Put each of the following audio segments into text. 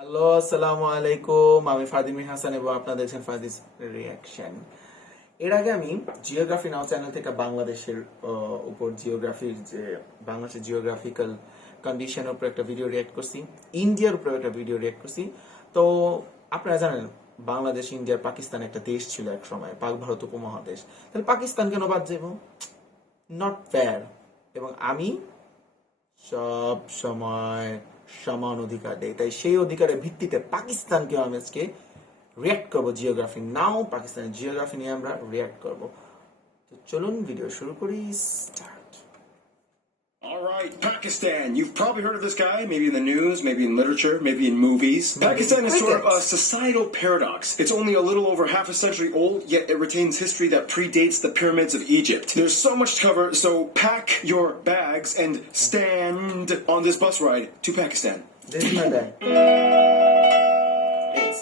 Hello, আসসালামু আলাইকুম। আমি ফারদিন হাসান এবং আপনারা দেখছেন ফারদিস রিয়াকশন। এর আগে আমি জিওগ্রাফি নাও চ্যানেল থেকে বাংলাদেশের উপর জিওগ্রাফির যে বাংলাদেশের জিওগ্রাফিক্যাল কন্ডিশনের উপর একটা ভিডিও রিয়াক্ট করছি, ইন্ডিয়ার উপর একটা ভিডিও রিয়াক্ট করছি। তো আপনারা জানেন বাংলাদেশ, ইন্ডিয়া, পাকিস্তান একটা দেশ ছিল এক সময়, পাক ভারত উপমহাদেশ। তাহলে পাকিস্তান কেন বাদ যাব? Not fair. এবং আমি সব সময় সমান অধিকার দেয়, তাই সেই অধিকারের ভিত্তিতে পাকিস্তানকে আমি আজকে রিয়াক্ট করবো। জিওগ্রাফি নাও পাকিস্তানের জিওগ্রাফি নিয়ে আমরা রিয়াক্ট করব। তো চলুন ভিডিও শুরু করি। Start. All right, Pakistan. You've probably heard of this guy, maybe in the news, maybe in literature, maybe in movies. Pakistan is sort of a societal paradox. It's only a little over half a century old, yet it retains history that predates the pyramids of Egypt. There's so much to cover, so pack your bags and stand on this bus ride to Pakistan. This is my bag. It's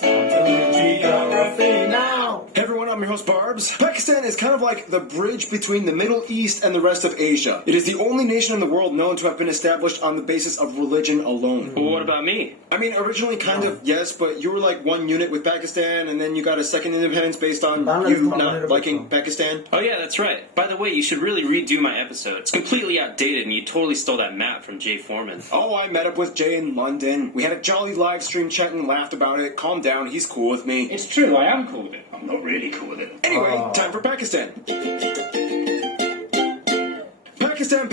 geography now. Hey everyone, I'm your host Barbs. Pakistan is kind of like the bridge between the Middle East and the rest of Asia. It is the only nation in the world known to have been established on the basis of religion alone. Well, what about me? I mean, originally kind of, yes, but you were like one unit with Pakistan, and then you got a second independence based on you not liking Pakistan. Oh yeah, that's right. By the way, you should really redo my episode. It's completely outdated and you totally stole that map from Jay Foreman. Oh, I met up with Jay in London. We had a jolly live stream chat and laughed about it. Calm down, he's cool with me. It's true, I am cool with it. I'm not really cool with it. Anyway, time for Pakistan.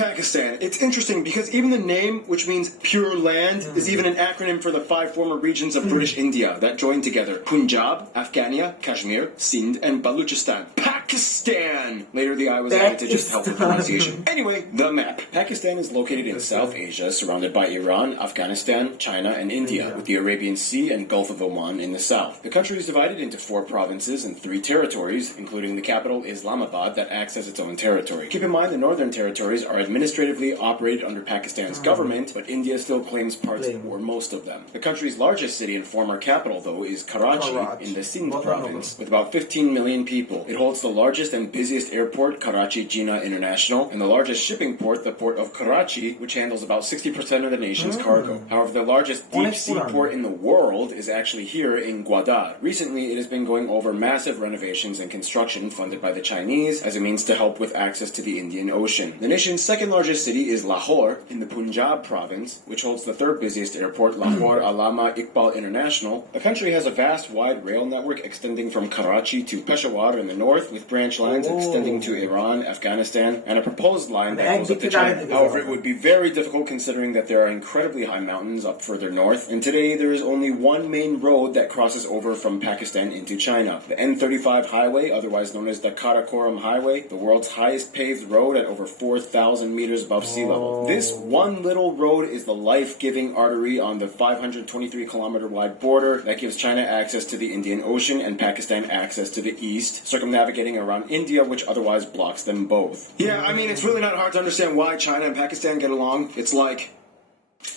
Pakistan. It's interesting because even the name, which means pure land, is even an acronym for the 5 former regions of British India that joined together: Punjab, Afghania, Kashmir, Sindh, and Baluchistan. Pakistan! Later the I was added to just help with pronunciation. Anyway, the map. Pakistan is located in South Asia, surrounded by Iran, Afghanistan, China, and India, with the Arabian Sea and Gulf of Oman in the south. The country is divided into 4 provinces and 3 territories, including the capital Islamabad that acts as its own territory. Keep in mind the northern territories are administratively operated under Pakistan's government, but India still claims parts or most of them. The country's largest city and former capital, though, is Karachi in the Sindh province, with about 15 million people. It holds the largest and busiest airport, Karachi Jinnah International, and the largest shipping port, the port of Karachi, which handles about 60% of the nation's cargo. However, the largest deep-sea port in the world is actually here in Gwadar. Recently, it has been going over massive renovations and construction funded by the Chinese as a means to help with access to the Indian Ocean. The nation's second largest city is Lahore in the Punjab province, which holds the 3rd busiest airport, Lahore Allama Iqbal International. The country has a vast, wide rail network extending from Karachi to Peshawar in the north, with branch lines extending to Iran, Afghanistan, and a proposed line that goes up to China. However, it would be very difficult considering that there are incredibly high mountains up further north, and today there is only one main road that crosses over from Pakistan into China. The N35 highway, otherwise known as the Karakoram Highway, the world's highest paved road at over 4,000 meters above sea level. This one little road is the life-giving artery on the 523-kilometer wide border that gives China access to the Indian Ocean and Pakistan access to the east, circumnavigating around India, which otherwise blocks them both. Yeah, I mean, it's really not hard to understand why China and Pakistan get along. It's like,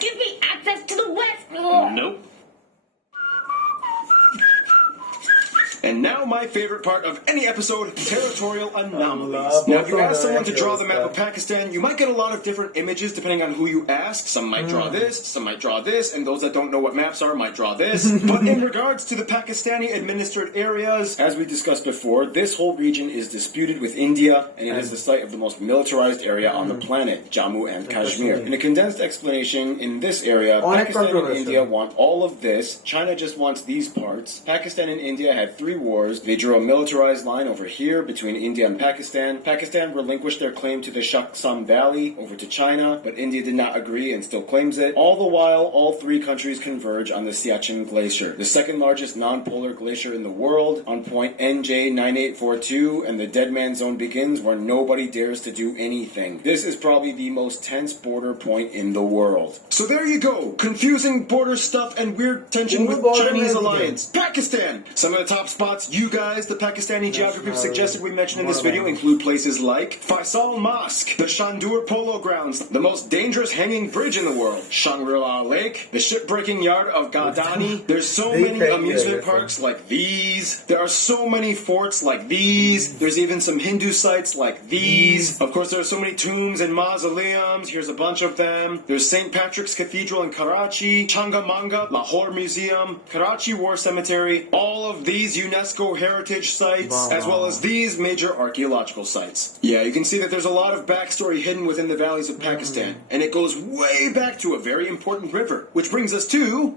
give me access to the West. Nope. and now my favorite part of any episode, territorial anomalies. Now, if you ask someone to draw the map of Pakistan, you might get a lot of different images depending on who you ask. Some might draw this, some might draw this, and those that don't know what maps are might draw this. But in regards to the Pakistani administered areas, as we discussed before, this whole region is disputed with India, and it is the site of the most militarized area on the planet, Jammu and Kashmir. In a condensed explanation, in this area, Pakistan and India want all of this. China just wants these parts. Pakistan and India had 3 wars. They drew a militarized line over here between India and Pakistan. Pakistan relinquished their claim to the Shaksam Valley over to China, but India did not agree and still claims it. All the while, all 3 countries converge on the Siachen Glacier, the second largest non-polar glacier in the world, on point NJ9842, and the dead man zone begins where nobody dares to do anything. This is probably the most tense border point in the world. So there you go, confusing border stuff and weird tension with Chinese alliance. Pakistan! Some of the top spots spots you guys, the Pakistani geographers suggested we mention in this video, include places like Faisal Mosque, the Shandur Polo Grounds, the most dangerous hanging bridge in the world, Shangri-La Lake, the shipbreaking yard of Gadani. There's so many amusement parks like these. There are so many forts like these. There's even some Hindu sites like these. Of course, there are so many tombs and mausoleums. Here's a bunch of them. There's St. Patrick's Cathedral in Karachi, Changamanga, Lahore Museum, Karachi War Cemetery, all of these UNESCO heritage sites, as well as these major archaeological sites. Yeah, you can see that there's a lot of backstory hidden within the valleys of Pakistan, and it goes way back to a very important river, which brings us to...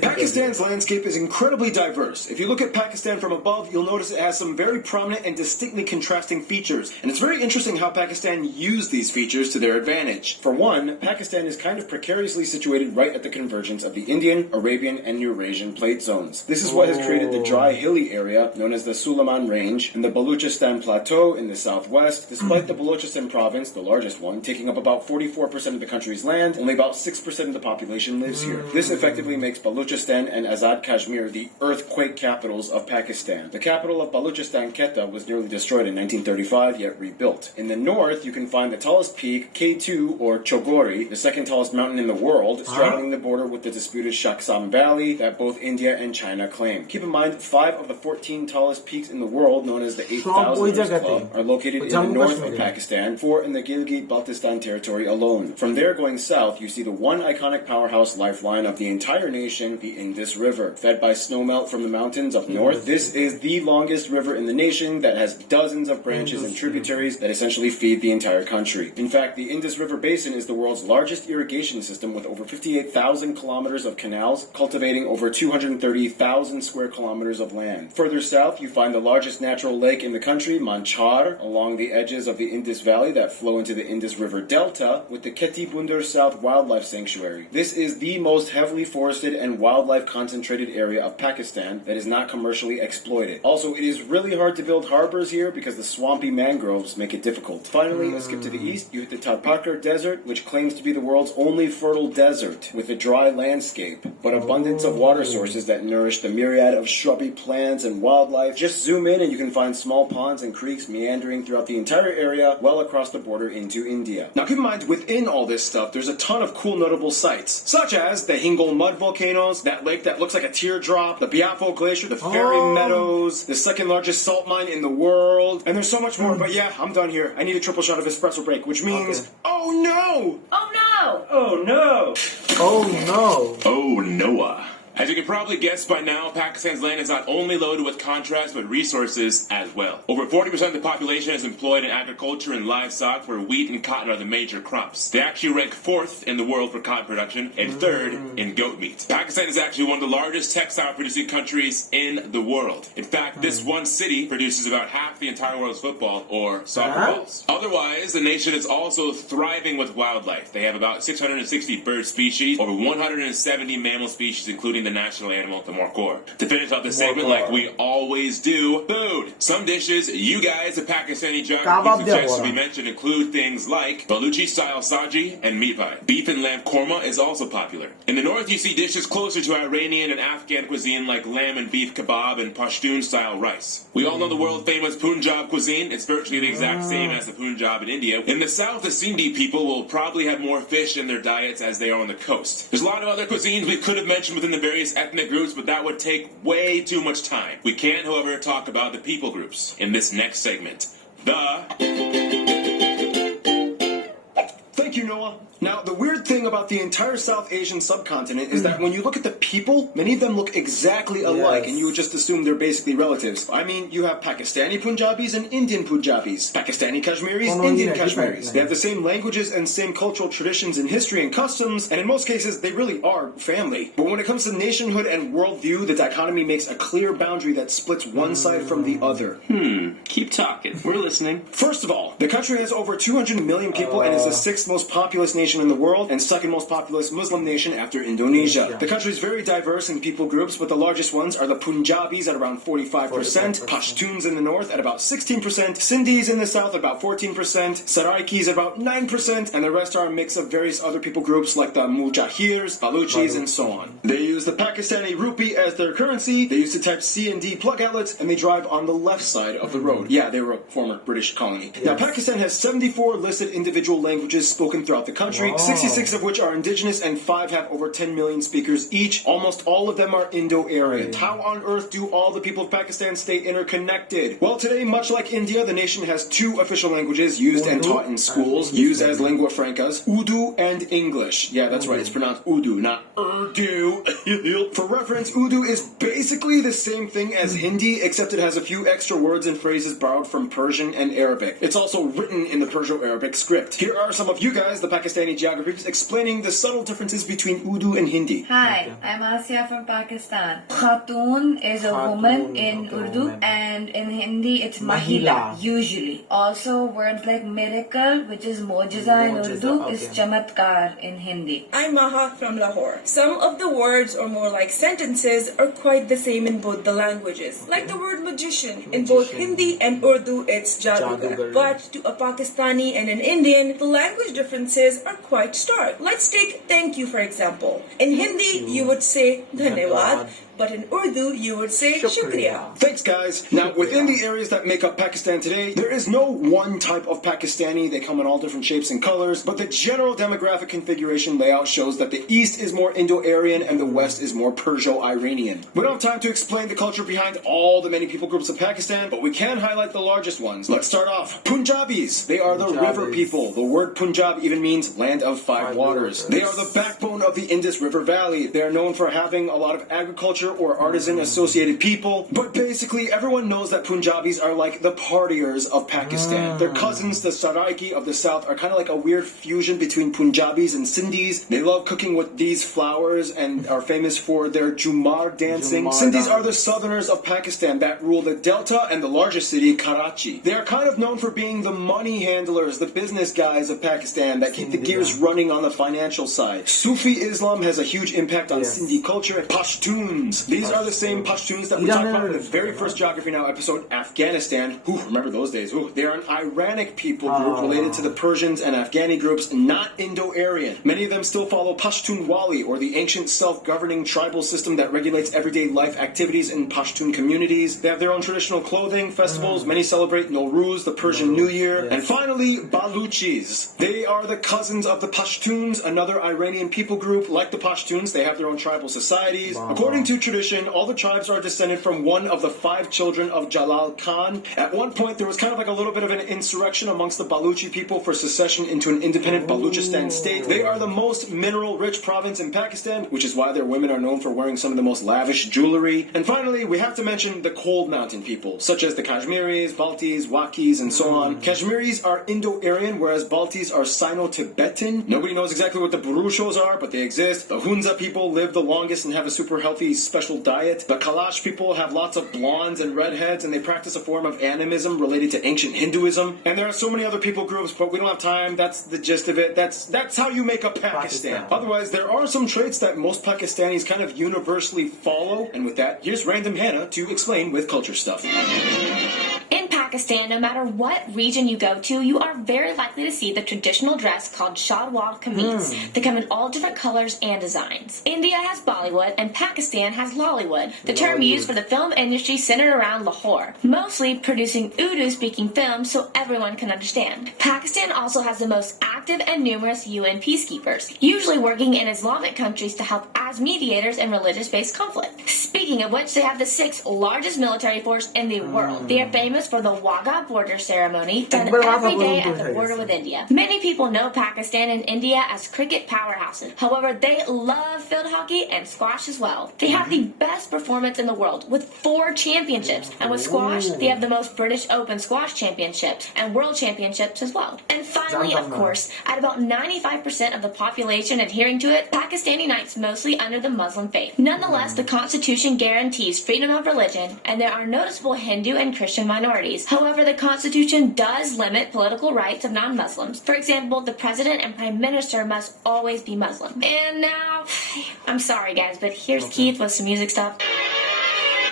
Pakistan's landscape is incredibly diverse. If you look at Pakistan from above, you'll notice it has some very prominent and distinctly contrasting features. And it's very interesting how Pakistan used these features to their advantage. For one, Pakistan is kind of precariously situated right at the convergence of the Indian, Arabian, and Eurasian plate zones. This is what has created the dry, hilly area known as the Suleiman Range and the Balochistan Plateau in the southwest. Despite the Balochistan province, the largest one, taking up about 44% of the country's land, only about 6% of the population lives here. This effectively makes Balochistan and Azad Kashmir the earthquake capitals of Pakistan. The capital of Balochistan, Quetta, was nearly destroyed in 1935, yet rebuilt. In the north, you can find the tallest peak, K2 or Chogori, the second tallest mountain in the world, straddling the border with the disputed Shaksam Valley that both India and China claim. Keep in mind, 5 of the 14 tallest peaks in the world, known as the 8,000 Club, are located in the north of Pakistan, 4 in the Gilgit-Baltistan territory alone. From there, going south, you see the one iconic powerhouse lifeline of the entire nation, the Indus River. Fed by snowmelt from the mountains up north, this is the longest river in the nation that has dozens of branches and tributaries that essentially feed the entire country. In fact, the Indus River Basin is the world's largest irrigation system with over 58,000 kilometers of canals, cultivating over 230,000 square kilometers of land. Further south, you find the largest natural lake in the country, Manchar, along the edges of the Indus Valley that flow into the Indus River Delta, with the Kheti Bunder South Wildlife Sanctuary. This is the most heavily forested and wildlife concentrated area of Pakistan that is not commercially exploited. Also, it is really hard to build harbors here because the swampy mangroves make it difficult. Finally, a skip to the east, you hit the Tarpakar Desert, which claims to be the world's only fertile desert, with a dry landscape, but abundance of water sources that nourish the myriad of shrubby plants and wildlife. Just zoom in and you can find small ponds and creeks meandering throughout the entire area, well across the border into India. Now keep in mind, within all this stuff, there's a ton of cool notable sites, such as the Hingol mud volcanoes, that lake that looks like a teardrop, the Biafo Glacier, the Fairy Meadows, the second largest salt mine in the world, and there's so much more, but yeah, I'm done here. I need a triple shot of espresso break, which means, oh no! Oh no! Oh no! Oh no! Oh, Noah. As you can probably guess by now, Pakistan's land is not only loaded with contrast, but resources as well. Over 40% of the population is employed in agriculture and livestock, where wheat and cotton are the major crops. They actually rank 4th in the world for cotton production and 3rd in goat meat. Pakistan is actually one of the largest textile-producing countries in the world. In fact, this one city produces about half the entire world's football or soccer balls. Otherwise, the nation is also thriving with wildlife. They have about 660 bird species, over 170 mammal species, including the national animal, the morkor. To finish off this segment, like we always do, food. Some dishes you guys, the Pakistani geography suggests we mention, include things like Baluchi-style saji and meat pie. Beef and lamb korma is also popular. In the north, you see dishes closer to Iranian and Afghan cuisine like lamb and beef kebab and Pashtun-style rice. We all know the world-famous Punjab cuisine. It's virtually the exact same as the Punjab in India. In the south, the Sindhi people will probably have more fish in their diets as they are on the coast. There's a lot of other cuisines we could have mentioned within the various ethnic groups, but that would take way too much time. We can, however, talk about the people groups in this next segment. Thank you, Noah. Now, the weird thing about the entire South Asian subcontinent is that when you look at the people, many of them look exactly alike, and you would just assume they're basically relatives. I mean, you have Pakistani Punjabis and Indian Punjabis, Pakistani Kashmiris, Indian Kashmiris. They have the same languages and same cultural traditions and history and customs, and in most cases, they really are family. But when it comes to nationhood and worldview, the dichotomy makes a clear boundary that splits one side from the other. Keep talking. We're listening. First of all, the country has over 200 million people and is the 6th most populous nation nation in the world and second most populous Muslim nation after Indonesia. The country is very diverse in people groups, but the largest ones are the Punjabis at around 45%, Pashtuns in the north at about 16%, Sindhis in the south at about 14%, Saraikis at about 9%, and the rest are a mix of various other people groups like the Mujahirs, Baluchis, and so on. They use the Pakistani rupee as their currency, they use the type C and D plug outlets, and they drive on the left side of the road. Yeah, they were a former British colony. Yes. Now, Pakistan has 74 listed individual languages spoken throughout the country, 66 of which are indigenous, and 5 have over 10 million speakers each. Almost all of them are Indo-Aryan. How on earth do all the people of Pakistan stay interconnected? Well, today, much like India, the nation has 2 official languages used and taught in schools, used as lingua francas, Urdu and English. Yeah, that's right, it's pronounced Urdu, not Urdu. For reference, Urdu is basically the same thing as Hindi, except it has a few extra words and phrases borrowed from Persian and Arabic. It's also written in the Perso-Arabic script. Here are some of you guys, the Pakistani geographers, explaining the subtle differences between Urdu and Hindi. Hi, I'm Asya from Pakistan. Khatoon is a woman in Urdu, and in Hindi it's Mahila, usually. Also, words like miracle, which is Mojiza in Urdu, is Chamatkar in Hindi. I'm Maha from Lahore. Some of the words, or more like sentences, are quite the same in both the languages. Like the word magician. In both Hindi and Urdu, it's Jadugar. But to a Pakistani and an Indian, the language differences are quite stark. Let's take thank you for example. In Hindi, you would say dhanyawad, but in Urdu, you would say shukriya. Thanks, guys. Now, within the areas that make up Pakistan today, there is no one type of Pakistani. They come in all different shapes and colors, but the general demographic configuration layout shows that the east is more Indo-Aryan and the west is more Perso-Iranian. We don't have time to explain the culture behind all the many people groups of Pakistan, but we can highlight the largest ones. Let's start off. Punjabis. They are the river people. The word Punjab even means land of 5 waters. They are the backbone of the Indus River Valley. They are known for having a lot of agriculture or artisan associated people, but basically everyone knows that Punjabis are like the partiers of Pakistan. Their cousins, the Saraiki of the south, are kind of like a weird fusion between Punjabis and Sindhis. They love cooking with these flowers and are famous for their Jumar dancing. Sindhis are the southerners of Pakistan that rule the Delta and the largest city, Karachi. They are kind of known for being the money handlers, the business guys of Pakistan that keep the gears running on the financial side. Sufi Islam has a huge impact on Sindhi culture. Pashtuns. These are the same Pashtuns that we talked about in the very first Geography Now episode, Afghanistan. Remember those days. They are an Iranic people group related to the Persians and Afghani groups, not Indo-Aryan. Many of them still follow Pashtunwali, or the ancient self-governing tribal system that regulates everyday life activities in Pashtun communities. They have their own traditional clothing, festivals. Many celebrate Nowruz, the Persian New Year. And finally, Baluchis. They are the cousins of the Pashtuns, another Iranian people group. Like the Pashtuns, they have their own tribal societies. According to tradition, all the tribes are descended from one of the 5 children of Jalal Khan. At one point, there was kind of like a little bit of an insurrection amongst the Baluchi people for secession into an independent Baluchistan state. They are the most mineral-rich province in Pakistan, which is why their women are known for wearing some of the most lavish jewelry. And finally, we have to mention the cold mountain people, such as the Kashmiris, Baltis, Wakis, and so on. Kashmiris are Indo-Aryan, whereas Baltis are Sino-Tibetan. Nobody knows exactly what the Burushos are, but they exist. The Hunza people live the longest and have a super healthy special diet. The Kalash people have lots of blondes and redheads, and they practice a form of animism related to ancient Hinduism. And there are so many other people groups, but we don't have time. That's the gist of it. That's how you make up Pakistan. Otherwise, there are some traits that most Pakistanis kind of universally follow. And with that, here's Random Hannah to explain with culture stuff. In Pakistan, no matter what region you go to, you are very likely to see the traditional dress called shalwar kameez. They come in all different colors and designs. India has Bollywood and Pakistan has Lollywood, the term used for the film industry centered around Lahore, mostly producing Urdu-speaking films so everyone can understand. Pakistan also has the most active and numerous UN peacekeepers, usually working in Islamic countries to help as mediators in religious-based conflict. Speaking of which, they have the 6th largest military force in the world. They are famous for the Wagah border ceremony done every day at the border with India. Many people know Pakistan and India as cricket powerhouses. However, they love field hockey and squash as well. They have the best performance in the world with 4 championships. And with squash, they have the most British Open squash championships and world championships as well. And finally, of course, at about 95% of the population adhering to it, Pakistan unites mostly under the Muslim faith. Nonetheless, the Constitution guarantees freedom of religion, and there are noticeable Hindu and Christian minorities. However, the Constitution does limit political rights of non-Muslims. For example, the president and prime minister must always be Muslim. And now, I'm sorry guys, but here's Keith with some music stuff.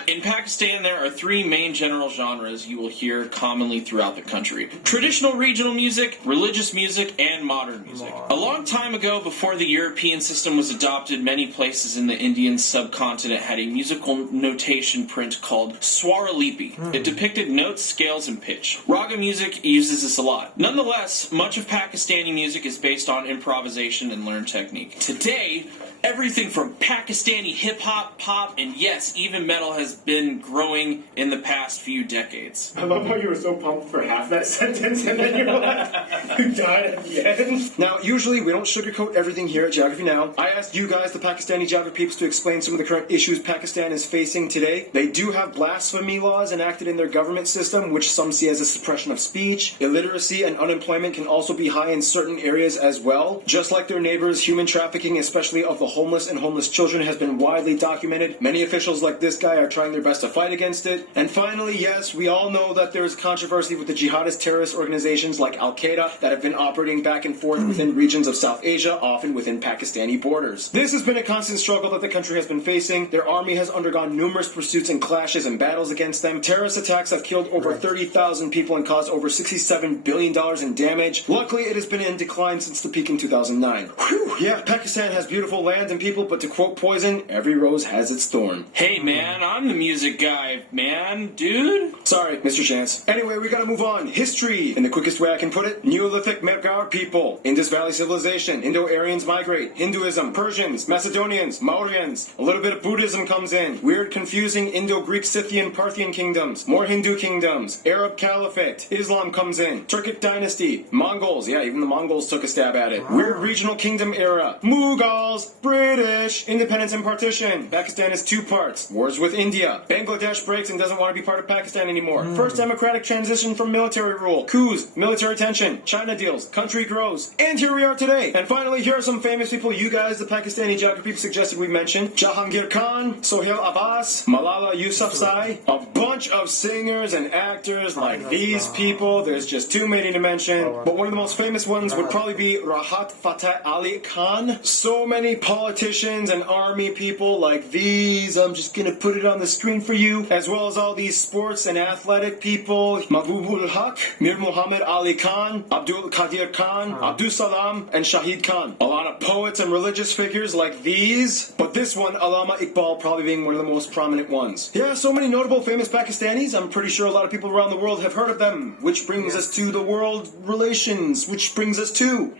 In Pakistan, there are three main general genres you will hear commonly throughout the country. Traditional regional music, religious music, and modern music. A long time ago, before the European system was adopted, many places in the Indian subcontinent had a musical notation print called Swaralipi. It depicted notes, scales, and pitch. Raga music uses this a lot. Nonetheless, much of Pakistani music is based on improvisation and learned technique. Today, everything from Pakistani hip-hop, pop, and yes, even metal has been growing in the past few decades. I love how you were so pumped for half that sentence and then you're like, you died at the end. Now, usually we don't sugarcoat everything here at Geography Now. I asked you guys, the Pakistani geography peeps, to explain some of the current issues Pakistan is facing today. They do have blasphemy laws enacted in their government system, which some see as a suppression of speech. Illiteracy and unemployment can also be high in certain areas as well. Just like their neighbors, human trafficking, especially of the homeless and homeless children, has been widely documented. Many officials like this guy are trying their best to fight against it. And finally, yes, we all know that there's controversy with the jihadist terrorist organizations like Al-Qaeda that have been operating back and forth within regions of South Asia, often within Pakistani borders. This has been a constant struggle that the country has been facing. Their army has undergone numerous pursuits and clashes and battles against them. Terrorist attacks have killed over 30,000 people and caused over $67 billion in damage. Luckily, it has been in decline since the peak in 2009. Whew, yeah, Pakistan has beautiful land and people, but to quote Poison, every rose has its thorn. Hey man, I'm the music guy, man, dude. Sorry, Mr. Chance. Anyway, we gotta move on. History. In the quickest way I can put it, Neolithic Mehrgar people, Indus Valley civilization, Indo-Aryans migrate, Hinduism, Persians, Macedonians, Mauryans. A little bit of Buddhism comes in. Weird, confusing Indo-Greek, Scythian, Parthian kingdoms, more Hindu kingdoms, Arab Caliphate, Islam comes in, Turkic dynasty, Mongols, yeah, even the Mongols took a stab at it. Weird regional kingdom era, Mughals, British, independence and partition. Pakistan is two parts. Wars with India. Bangladesh breaks and doesn't want to be part of Pakistan anymore. First democratic transition from military rule. Coups, military tension, China deals, country grows. And here we are today. And finally, here are some famous people you guys, the Pakistani geography, suggested we mention. Jahangir Khan, Sohail Abbas, Malala Yousafzai, a bunch of singers and actors like these people. There's just too many to mention. But one of the most famous ones would probably be Rahat Fateh Ali Khan. So many politicians and army people like these. I'm just gonna put it on the screen for you, as well as all these sports and athletic people. Mahbubul Haq, Mir Muhammad Ali Khan, Abdul Qadir Khan, Abdul Salam, and Shahid Khan. A lot of poets and religious figures like these, but this one, Allama Iqbal, probably being one of the most prominent ones. Yeah, so many notable famous Pakistanis. I'm pretty sure a lot of people around the world have heard of them, which brings us to the world relations, which brings us to...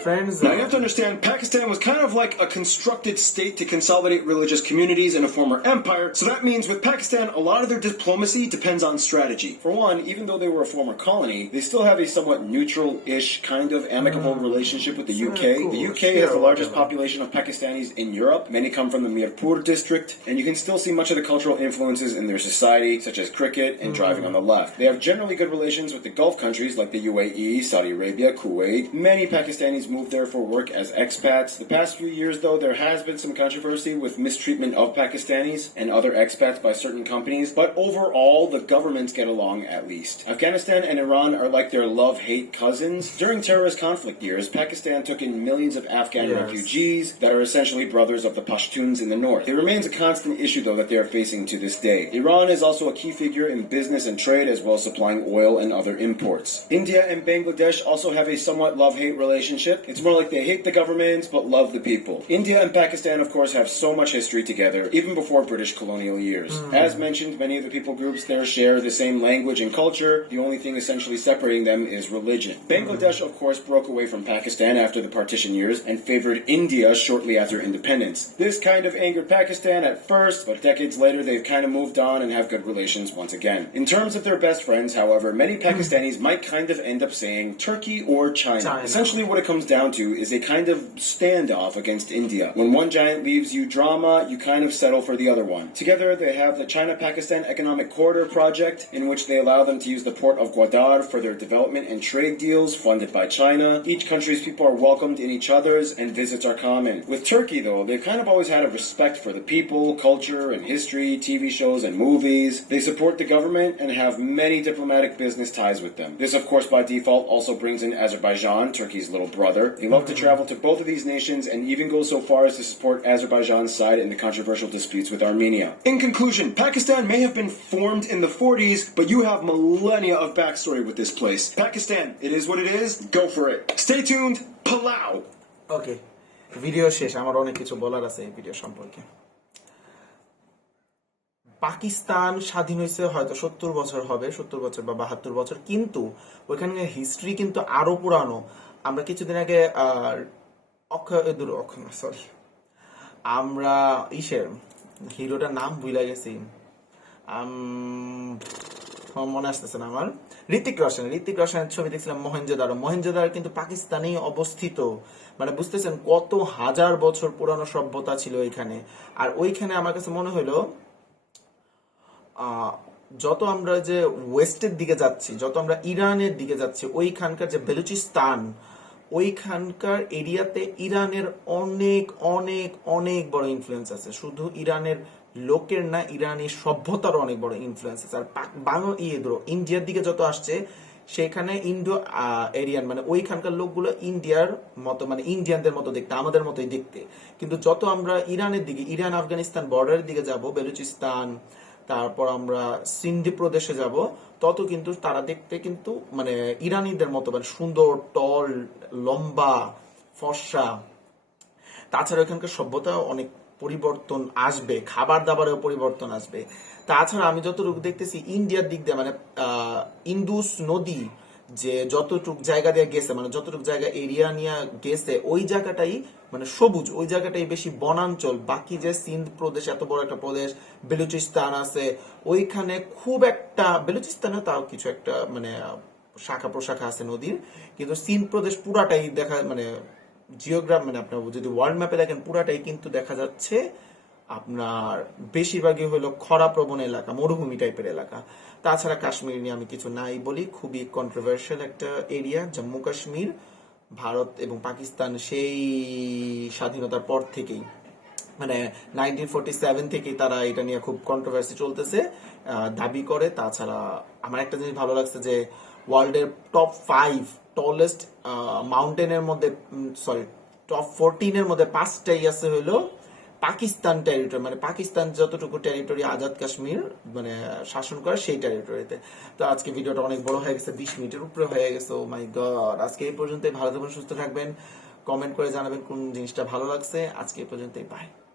Friends, Now you have to understand, Pakistan was kind of like a constructed state to consolidate religious communities in a former empire, so that means with Pakistan, a lot of their diplomacy depends on strategy. For one, even though they were a former colony, they still have a somewhat neutral-ish kind of amicable relationship with the UK. Cool. The UK has the largest population of Pakistanis in Europe. Many come from the Mirpur district, and you can still see much of the cultural influences in their society, such as cricket and driving on the left. They have generally good relations with the Gulf countries like the UAE, Saudi Arabia, Kuwait. Many Pakistanis moved there for work as expats. The past few years, though, there has been some controversy with mistreatment of Pakistanis and other expats by certain companies, but overall, the governments get along at least. Afghanistan and Iran are like their love-hate cousins. During terrorist conflict years, Pakistan took in millions of Afghan refugees that are essentially brothers of the Pashtuns in the north. It remains a constant issue, though, that they are facing to this day. Iran is also a key figure in business and trade, as well as supplying oil and other imports. India and Bangladesh also have a somewhat love-hate relationship. It's more like they hate the governments but love the people. India and Pakistan, of course, have so much history together, even before British colonial years. As mentioned, many of the people groups there share the same language and culture. The only thing essentially separating them is religion. Bangladesh, of course, broke away from Pakistan after the partition years and favored India shortly after independence. This kind of angered Pakistan at first, but decades later they've kind of moved on and have good relations once again. In terms of their best friends, however, many Pakistanis might kind of end up saying Turkey or China. Essentially what it comes down to is a kind of standoff against India. When one giant leaves you drama, you kind of settle for the other one. Together, they have the China-Pakistan Economic Corridor Project, in which they allow them to use the port of Gwadar for their development and trade deals funded by China. Each country's people are welcomed in each other's, and visits are common. With Turkey, though, they've kind of always had a respect for the people, culture, and history, TV shows, and movies. They support the government and have many diplomatic business ties with them. This, of course, by default, also brings in Azerbaijan, Turkey's little brother. They love to travel to both of these nations and even go so far as to support Azerbaijan's side in the controversial disputes with Armenia. In conclusion, Pakistan may have been formed in the 40s, but you have millennia of backstory with this place. Pakistan, it is what it is. Go for it. Stay tuned. Palau. Okay, video শেষ। আমার অনেক কিছু বলার আছে এই video সম্পর্কে। পাকিস্তান স্বাধীন হয়েছে হয়তো 70 বছর হবে, 70 বছর বা 72 বছর, কিন্তু ওইখানে হিস্ট্রি কিন্তু আরো পুরানো। আমরা কিছুদিন আগে সরি আমরা হিরোটার নাম ভুলে গেছি, মনে আসতেছে না আমার, ঋতিক রোশনের ছবি দেখছিলাম মহেঞ্জোদারো কিন্তু পাকিস্তানেই অবস্থিত। মানে বুঝতেছেন কত হাজার বছর পুরানো সভ্যতা ছিল ওইখানে। আর ওইখানে আমার কাছে মনে হলো যত আমরা যে ওয়েস্টের দিকে যাচ্ছি, যত আমরা ইরানের দিকে যাচ্ছি, ওইখানকার যে বেলুচিস্তান, ওইখানকার এরিয়াতে ইরানের অনেক অনেক অনেক বড় ইনফ্লুয়েন্স আছে। শুধু ইরানের লোকের না, ইরানি সভ্যতার অনেক বড় ইনফ্লুয়েন্স আছে। আর ইন্ডিয়ার দিকে যত আসছে সেখানে ইন্ডো এরিয়ান মানে ওইখানকার লোকগুলো ইন্ডিয়ার মতো, মানে ইন্ডিয়ানদের মতো দেখতে, আমাদের মতোই দেখতে। কিন্তু যত আমরা ইরানের দিকে, ইরান আফগানিস্তান বর্ডারের দিকে যাব, বেলুচিস্তান, তারপর আমরা সিন্ধি প্রদেশে যাব, তত কিন্তু তারা দেখতে কিন্তু মানে ইরানিদের মতো, মানে সুন্দর, টল, লম্বা, ফর্সা। তাছাড়া ওখানকার সভ্যতা অনেক পরিবর্তন আসবে, খাবার দাবারেও পরিবর্তন আসবে। তাছাড়া আমি যতটুকু দেখতেছি ইন্ডিয়ার দিক দিয়ে, মানে ইন্দুস নদী যে যতটুক জায়গা দিয়ে গেছে, মানে যতটুক জায়গা এরিয়া নিয়ে গেছে, ওই জায়গাটাই মানে সবুজ, ওই জায়গাটাই বেশি বনাঞ্চল। বাকি যে সিন্ধ প্রদেশ, এত বড় একটা প্রদেশ, বেলুচিস্তান আছে, ওইখানে খুব একটা, বেলুচিস্তানে তাও কিছু একটা মানে শাখা প্রশাখা আছে নদীর, কিন্তু সিন্ধ প্রদেশ পুরাটাই দেখা, মানে জিওগ্রাফ মানে আপনার যদি ওয়ার্ল্ড ম্যাপে দেখেন পুরাটাই কিন্তু দেখা যাচ্ছে আপনার বেশিরভাগই হলো খরা প্রবণ এলাকা, মরুভূমি টাইপের এলাকা। তাছাড়া কাশ্মীর নিয়ে আমি কিছু নাই বলি, খুবই কন্ট্রোভার্সিয়াল একটা এরিয়া জম্মু কাশ্মীর। ভারত এবং পাকিস্তান সেই স্বাধীনতার পর থেকেই, মানে 1947 থেকেই তারা এটা নিয়ে খুব কন্ট্রোভার্সি চলতেছে, দাবি করে। তাছাড়া আমার একটা জিনিস ভালো লাগছে যে ওয়ার্ল্ডের টপ 5 টলেস্ট মাউন্টেনের মধ্যে, সরি টপ 14 এর মধ্যে 5টাই আছে হইলো পাকিস্তান টেরিটরি, মানে পাকিস্তান যতটুকু টেরিটরি আজাদ কাশ্মীর মানে শাসন করে সেই টেরিটরিতে। তো আজকে ভিডিওটা অনেক বড় হয়ে গেছে, 20 মিনিটের উপরে হয়ে গেছে। ও মাই গড, আজকে এই পর্যন্তই। ভালো থাকবেন, সুস্থ থাকবেন, কমেন্ট করে জানাবেন কোন জিনিসটা ভালো লাগছে। আজকে এই পর্যন্তই, বাই।